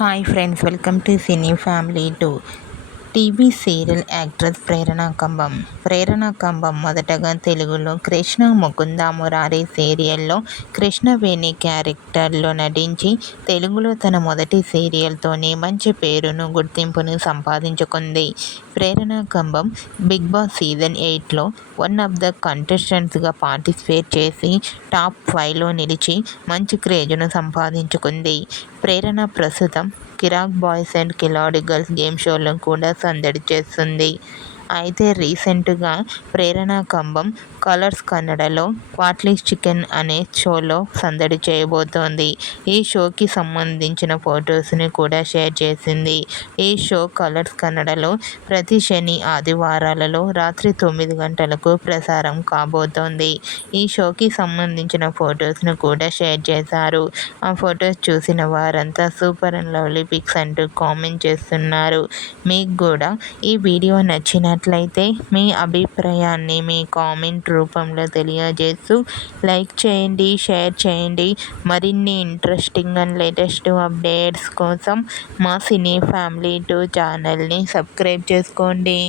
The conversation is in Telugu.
Hi friends, welcome to cine family 2. TV serial actress Prerana Kambam. Prerana Kambam మొదటగా తెలుగులో కృష్ణ ముకుంద మురారి సీరియల్లో కృష్ణవేణి క్యారెక్టర్లో నటించి తెలుగులో తన మొదటి సీరియల్తోనే మంచి పేరును గుర్తింపును సంపాదించుకుంది. Prerana Kambam Bigg Boss season 8లో వన్ ఆఫ్ ద కంటెస్టెంట్స్గా పార్టిసిపేట్ చేసి టాప్ 5లో నిలిచి మంచి క్రేజ్ను సంపాదించుకుంది. ప్రేరణ ప్రస్తుతం Kiraak boys and Khiladi girls game షోలో కూడా సందడి చేస్తుంది. అయితే రీసెంట్గా ప్రేరణ కంబం కలర్స్ కన్నడలో క్వాట్లీస్ చికెన్ అనే షోలో సందడి చేయబోతోంది. ఈ షోకి సంబంధించిన ఫొటోస్ని కూడా షేర్ చేసింది. ఈ షో కలర్స్ కన్నడలో ప్రతి శని ఆదివారాలలో రాత్రి 9 గంటలకు ప్రసారం కాబోతోంది. ఈ షోకి సంబంధించిన ఫొటోస్ను కూడా షేర్ చేశారు. ఆ ఫొటోస్ చూసిన వారంతా సూపర్ అండ్ లవ్లీ పిక్స్ అంటూ కామెంట్ చేస్తున్నారు. మీకు కూడా ఈ వీడియో నచ్చినట్లయితే మీ అభిప్రాయాన్ని మీ కామెంట్ రూపంలో తెలియజేస్తూ లైక్ చేయండి, షేర్ చేయండి. మరిన్ని ఇంట్రెస్టింగ్ అండ్ లేటెస్ట్ అప్డేట్స్ కోసం మా సినీ ఫ్యామిలీ 2 ఛానల్ని సబ్స్క్రైబ్ చేసుకోండి.